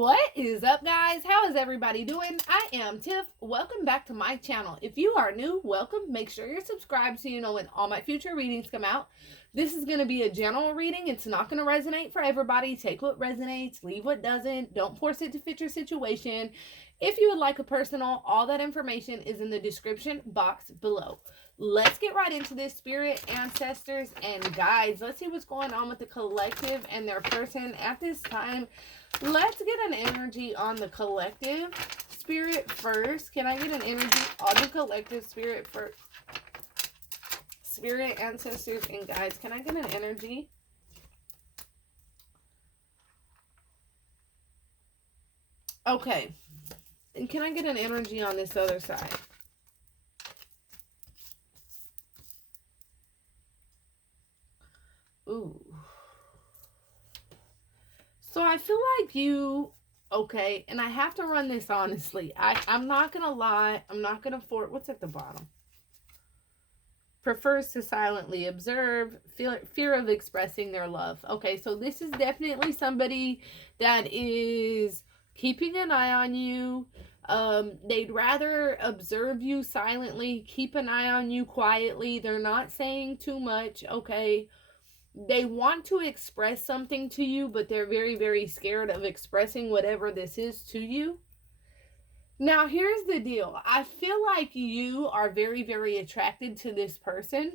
What is up, guys? How is everybody doing? I am Tiff. Welcome back to my channel. If you are new, welcome. Make sure you're subscribed so you know when all my future readings come out. This is going to be a general reading. It's not going to resonate for everybody. Take what resonates, leave what doesn't. Don't force it to fit your situation. If you would like a personal, all that information is in the description box below. Let's get right into this, spirit, ancestors, and guides. Let's see what's going on with the collective and their person at this time. Let's get an energy on the collective spirit first. Can I get an energy on the collective spirit first? Spirit, ancestors, and guides. Can I get an energy? Okay. And can I get an energy on this other side? Ooh. So I feel like you, okay, and I have to run this honestly. I'm not going to lie. I'm not going to what's at the bottom? Prefers to silently observe, fear of expressing their love. Okay, so this is definitely somebody that is keeping an eye on you. They'd rather observe you silently, keep an eye on you quietly. They're not saying too much, okay? They want to express something to you, but they're very, very scared of expressing whatever this is to you. Now, here's the deal. I feel like you are very, very attracted to this person,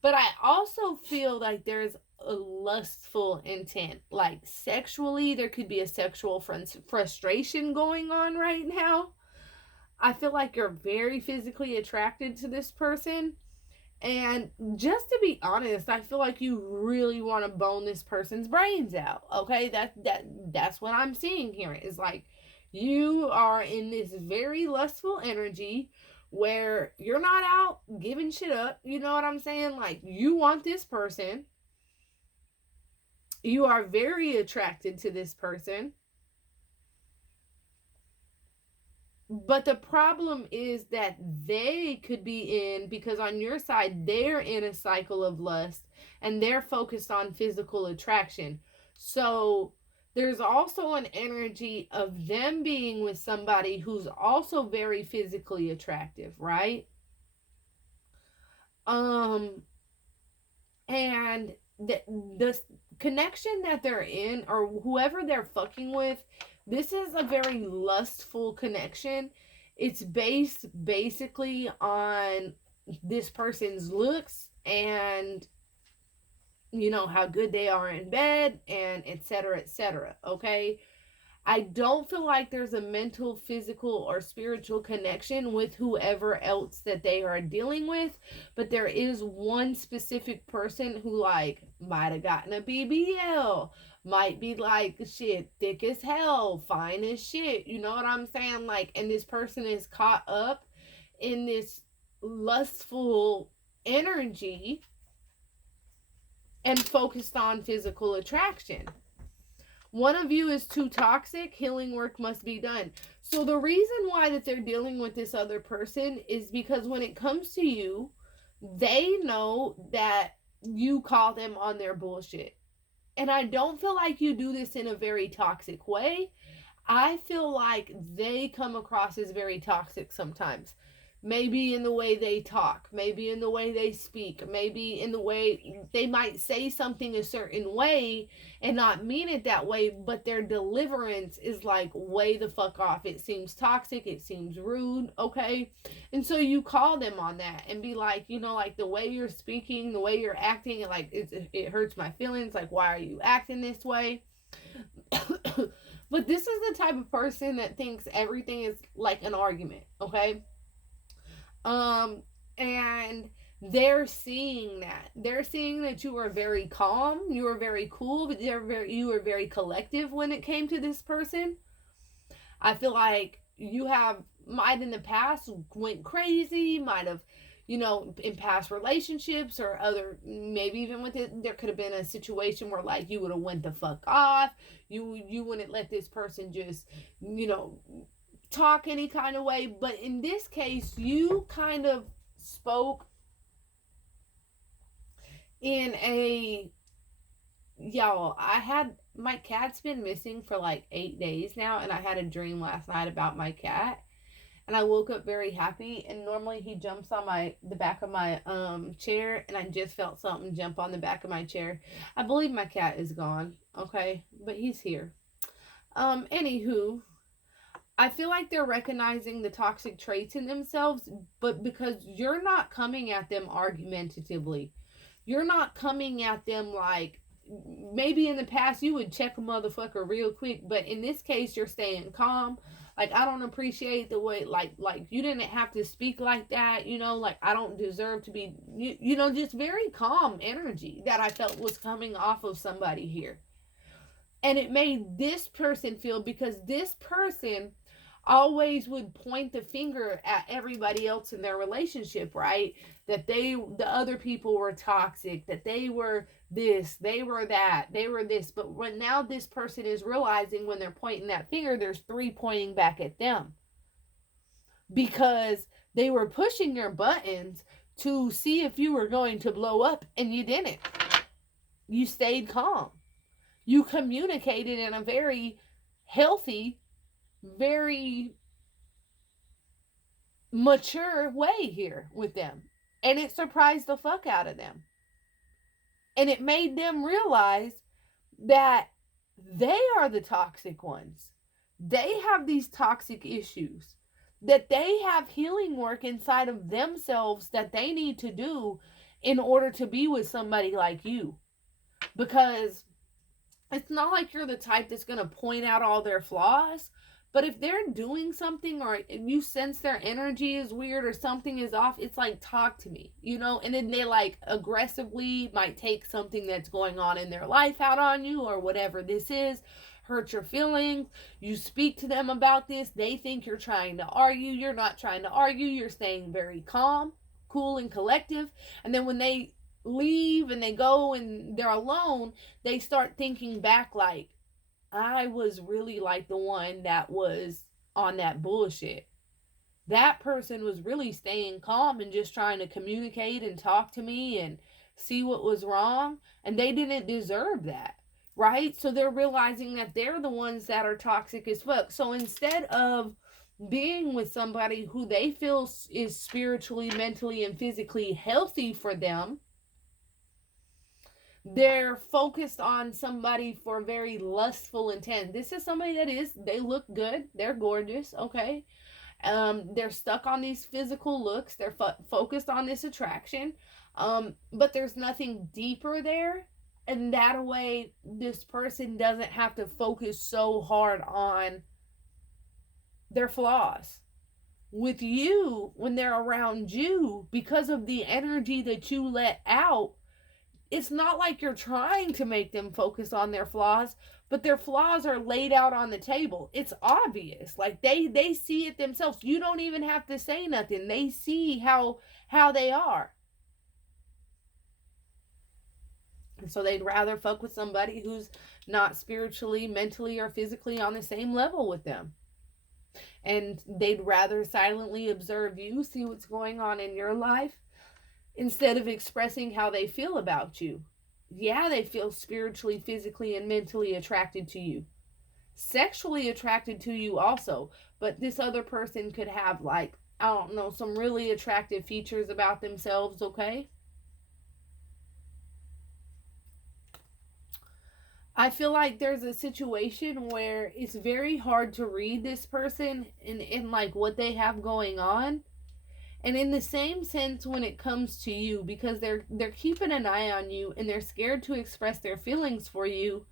but I also feel like there's a lustful intent. Like sexually, there could be a sexual frustration going on right now. I feel like you're very physically attracted to this person. And just to be honest, I feel like you really want to bone this person's brains out. Okay, that's what I'm seeing here. Is like you are in this very lustful energy where you're not out giving shit up. You know what I'm saying? Like you want this person. You are very attracted to this person. But the problem is that they could be in, because on your side, they're in a cycle of lust and they're focused on physical attraction. So there's also an energy of them being with somebody who's also very physically attractive, right? And the connection that they're in, or whoever they're fucking with, this is a very lustful connection. It's based basically on this person's looks and, you know, how good they are in bed and etc., okay? I don't feel like there's a mental, physical, or spiritual connection with whoever else that they are dealing with, but there is one specific person who, like, might have gotten a BBL, might be, like, shit, thick as hell, fine as shit, you know what I'm saying? Like, and this person is caught up in this lustful energy and focused on physical attraction. One of you is too toxic. Healing work must be done. So the reason why that they're dealing with this other person is because when it comes to you, they know that you call them on their bullshit. And I don't feel like you do this in a very toxic way. I feel like they come across as very toxic sometimes. Maybe in the way they talk, maybe in the way they speak, maybe in the way they might say something a certain way and not mean it that way, but their deliverance is like way the fuck off. It seems toxic, it seems rude, okay? And so you call them on that and be like, you know, like the way you're speaking, the way you're acting, and like it hurts my feelings. Like, why are you acting this way? But this is the type of person that thinks everything is like an argument, okay? And they're seeing that. They're seeing that you are very calm, you are very cool, but you were very collective when it came to this person. I feel like you might in the past went crazy, might have, you know, in past relationships or other, maybe even with it, there could have been a situation where like you would have went the fuck off. You wouldn't let this person just, you know, talk any kind of way. But in this case, you kind of spoke in a, y'all, I had my cat's been missing for like 8 days now, and I had a dream last night about my cat. And I woke up very happy. And normally he jumps on the back of my chair, and I just felt something jump on the back of my chair. I believe my cat is gone, okay, but he's here. Anywho, I feel like they're recognizing the toxic traits in themselves, but because you're not coming at them argumentatively, you're not coming at them like, maybe in the past you would check a motherfucker real quick, but in this case you're staying calm. Like, I don't appreciate the way, like you didn't have to speak like that, like I don't deserve to be, just very calm energy that I felt was coming off of somebody here. And it made this person feel, because this person always would point the finger at everybody else in their relationship, right? That the other people were toxic, that they were this, they were that, they were this. But when now this person is realizing, when they're pointing that finger, there's 3 pointing back at them, because they were pushing your buttons to see if you were going to blow up, and you didn't. You stayed calm. You communicated in a very healthy, very mature way here with them. And it surprised the fuck out of them. And it made them realize that they are the toxic ones. They have these toxic issues. That they have healing work inside of themselves that they need to do in order to be with somebody like you. Because it's not like you're the type that's going to point out all their flaws. But if they're doing something, or you sense their energy is weird or something is off, it's like, talk to me, and then they like aggressively might take something that's going on in their life out on you, or whatever this is, hurt your feelings. You speak to them about this. They think you're trying to argue. You're not trying to argue. You're staying very calm, cool, and collective. And then when they leave and they go and they're alone, they start thinking back like, I was really like the one that was on that bullshit. That person was really staying calm and just trying to communicate and talk to me and see what was wrong, and they didn't deserve that, right? So they're realizing that they're the ones that are toxic as fuck. So instead of being with somebody who they feel is spiritually, mentally, and physically healthy for them, they're focused on somebody for very lustful intent. This is somebody they look good, they're gorgeous, okay? They're stuck on these physical looks, they're focused on this attraction, but there's nothing deeper there, and that way this person doesn't have to focus so hard on their flaws. With you, when they're around you, because of the energy that you let out, it's not like you're trying to make them focus on their flaws, but their flaws are laid out on the table. It's obvious. Like they see it themselves. You don't even have to say nothing. They see how they are. And so they'd rather fuck with somebody who's not spiritually, mentally, or physically on the same level with them. And they'd rather silently observe you, see what's going on in your life, instead of expressing how they feel about you. Yeah, they feel spiritually, physically, and mentally attracted to you. Sexually attracted to you also. But this other person could have, like, I don't know, some really attractive features about themselves, okay? I feel like there's a situation where it's very hard to read this person in like what they have going on. And in the same sense, when it comes to you, because they're keeping an eye on you and they're scared to express their feelings for you.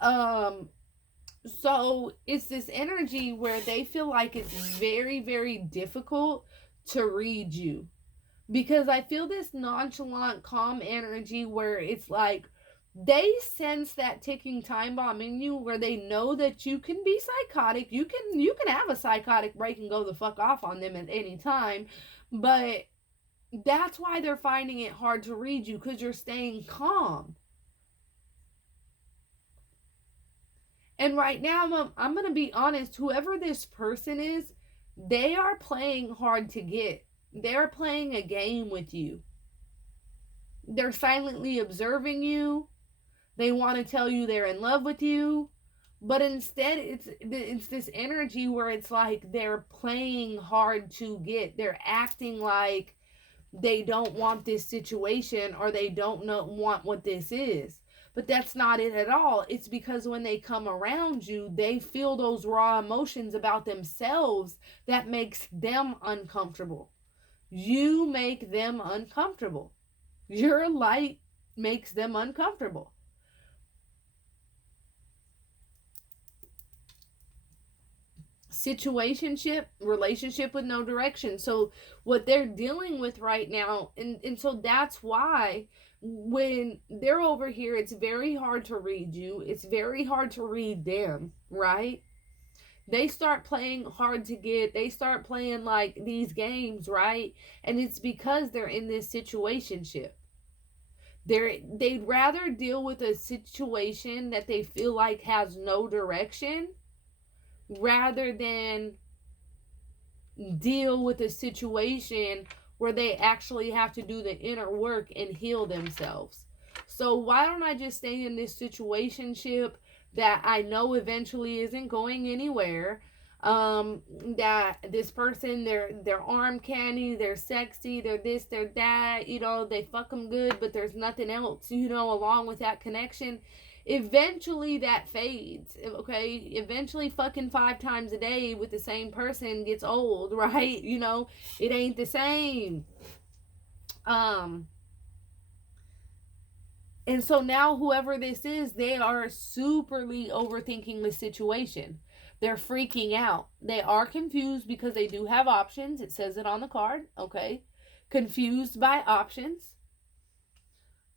So it's this energy where they feel like it's very, very difficult to read you. Because I feel this nonchalant, calm energy where it's like they sense that ticking time bomb in you, where they know that you can be psychotic. You can have a psychotic break and go the fuck off on them at any time. But that's why they're finding it hard to read you, because you're staying calm. And right now, I'm going to be honest, whoever this person is, they are playing hard to get. They're playing a game with you. They're silently observing you. They want to tell you they're in love with you, but instead it's this energy where it's like they're playing hard to get. They're acting like they don't want this situation, or they don't know want what this is. But that's not it at all. It's because when they come around you, they feel those raw emotions about themselves that makes them uncomfortable. You make them uncomfortable. Your light makes them uncomfortable. Situationship, relationship with no direction. So what they're dealing with right now, and so that's why when they're over here, it's very hard to read you. It's very hard to read them, right? They start playing hard to get. They start playing like these games, right? And it's because they're in this situationship. They'd rather deal with a situation that they feel like has no direction rather than deal with a situation where they actually have to do the inner work and heal themselves. So why don't I just stay in this situationship that I know eventually isn't going anywhere? That this person, they're arm candy, they're sexy, they're this, they're that, they fuck them good, but there's nothing else, along with that connection. Eventually that fades, okay? Eventually fucking 5 times a day with the same person gets old, right? It ain't the same. And so now whoever this is, they are superly overthinking the situation. They're freaking out. They are confused because they do have options. It says it on the card, okay? Confused by options.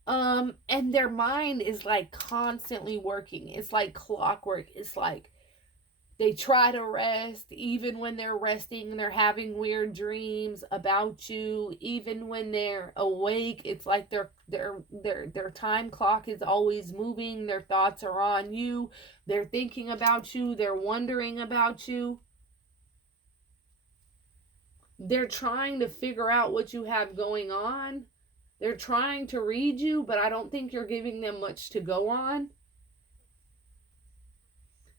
And their mind is like constantly working. It's like clockwork. It's like they try to rest. Even when they're resting, they're having weird dreams about you. Even when they're awake, it's like their time clock is always moving. Their thoughts are on you. They're thinking about you. They're wondering about you. They're trying to figure out what you have going on. They're trying to read you, but I don't think you're giving them much to go on.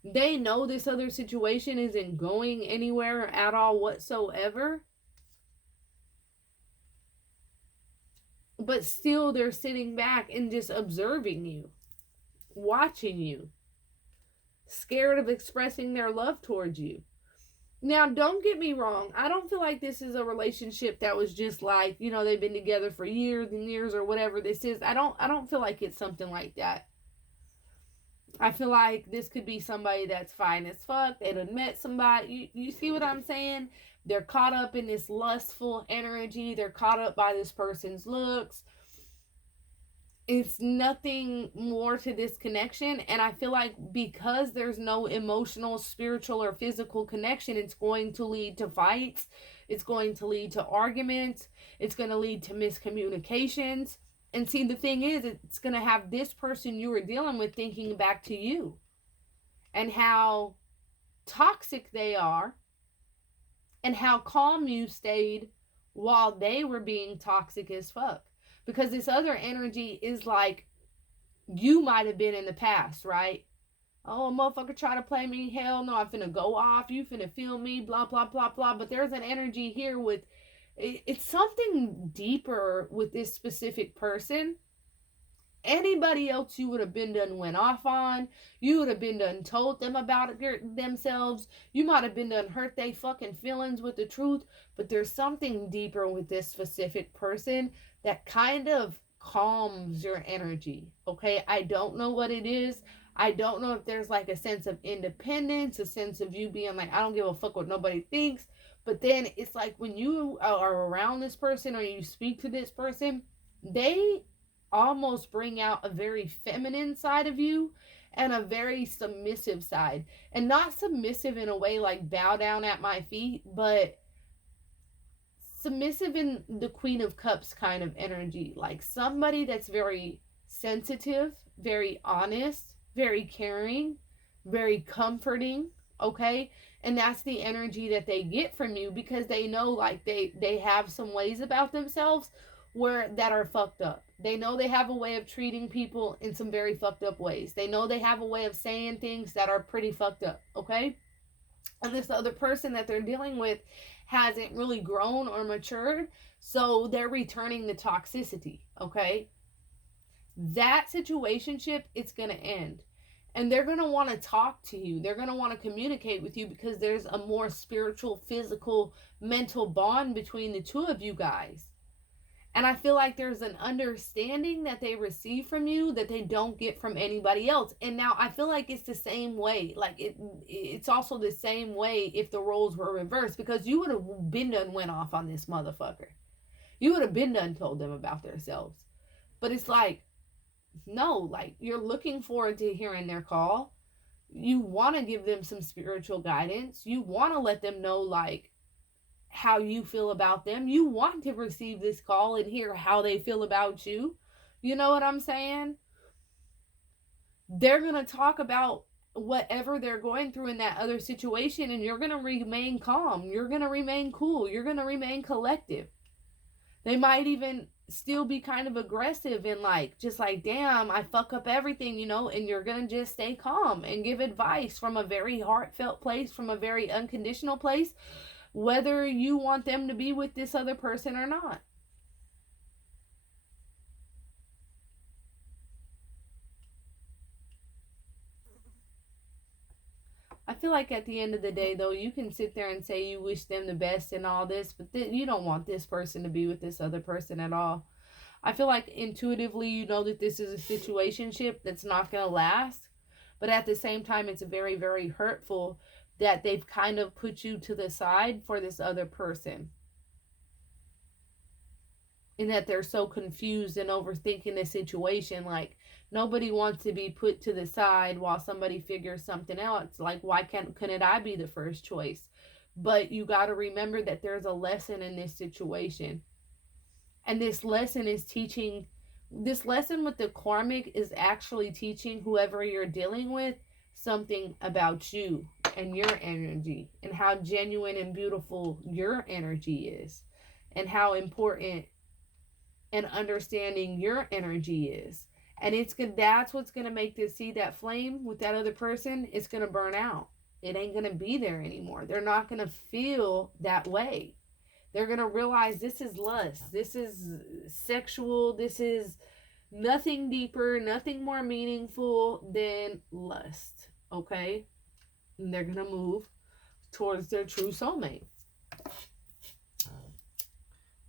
They know this other situation isn't going anywhere at all whatsoever. But still, they're sitting back and just observing you, watching you, scared of expressing their love towards you. Now, don't get me wrong. I don't feel like this is a relationship that was just like, they've been together for years and years or whatever this is. I don't feel like it's something like that. I feel like this could be somebody that's fine as fuck. They done met somebody. You see what I'm saying? They're caught up in this lustful energy. They're caught up by this person's looks. It's nothing more to this connection. And I feel like because there's no emotional, spiritual, or physical connection, it's going to lead to fights. It's going to lead to arguments. It's going to lead to miscommunications. And see, the thing is, it's going to have this person you were dealing with thinking back to you and how toxic they are and how calm you stayed while they were being toxic as fuck. Because this other energy is like you might have been in the past, right? Oh, motherfucker try to play me. Hell no, I'm finna go off. You finna feel me, blah, blah, blah, blah. But there's an energy here with, it's something deeper with this specific person. Anybody else you would have been done went off on. You would have been done told them about it themselves. You might have been done hurt they fucking feelings with the truth. But there's something deeper with this specific person that kind of calms your energy. Okay, I don't know what it is. I don't know if there's like a sense of independence, a sense of you being like, I don't give a fuck what nobody thinks. But then it's like when you are around this person or you speak to this person, they almost bring out a very feminine side of you and a very submissive side. And not submissive in a way like bow down at my feet, but submissive in the Queen of Cups kind of energy. Like somebody that's very sensitive, very honest, very caring, very comforting, okay? And that's the energy that they get from you because they know like they have some ways about themselves where that are fucked up. They know they have a way of treating people in some very fucked up ways. They know they have a way of saying things that are pretty fucked up, okay? And this other person that they're dealing with hasn't really grown or matured, so they're returning the toxicity, okay? That situationship, it's going to end. And they're going to want to talk to you. They're going to want to communicate with you because there's a more spiritual, physical, mental bond between the two of you guys. And I feel like there's an understanding that they receive from you that they don't get from anybody else. And now I feel like it's the same way. Like it's also the same way if the roles were reversed, because you would have been done went off on this motherfucker. You would have been done told them about themselves. But it's like, no, like you're looking forward to hearing their call. You want to give them some spiritual guidance. You want to let them know like how you feel about them. You want to receive this call and hear how they feel about you. You know what I'm saying? They're going to talk about whatever they're going through in that other situation, and you're going to remain calm. You're going to remain cool. You're going to remain collective. They might even still be kind of aggressive and like, just like, damn, I fuck up everything, you know, and you're going to just stay calm and give advice from a very heartfelt place, from a very unconditional place, whether you want them to be with this other person or not. I feel like at the end of the day, though, you can sit there and say you wish them the best and all this, but you don't want this person to be with this other person at all. I feel like intuitively you know that this is a situationship that's not going to last, but at the same time, it's very, very hurtful that they've kind of put you to the side for this other person. And that they're so confused and overthinking the situation. Like, nobody wants to be put to the side while somebody figures something out. Like, why couldn't I be the first choice? But you got to remember that there's a lesson in this situation. And this lesson is teaching, this lesson with the karmic is actually teaching whoever you're dealing with something about you and your energy, and how genuine and beautiful your energy is, and how important and understanding your energy is. And that's what's gonna make this, see that flame with that other person, it's gonna burn out. It ain't gonna be there anymore. They're not gonna feel that way. They're gonna realize this is lust, this is sexual, this is nothing deeper, nothing more meaningful than lust. Okay? And they're gonna move towards their true soulmate,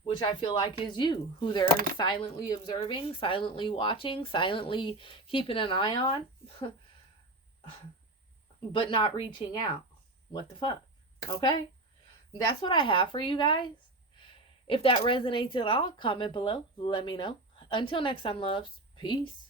which I feel like is you, who they're silently observing, silently watching, silently keeping an eye on, but not reaching out. What the fuck? Okay? That's what I have for you guys. If that resonates at all, comment below. Let me know. Until next time, loves. Peace.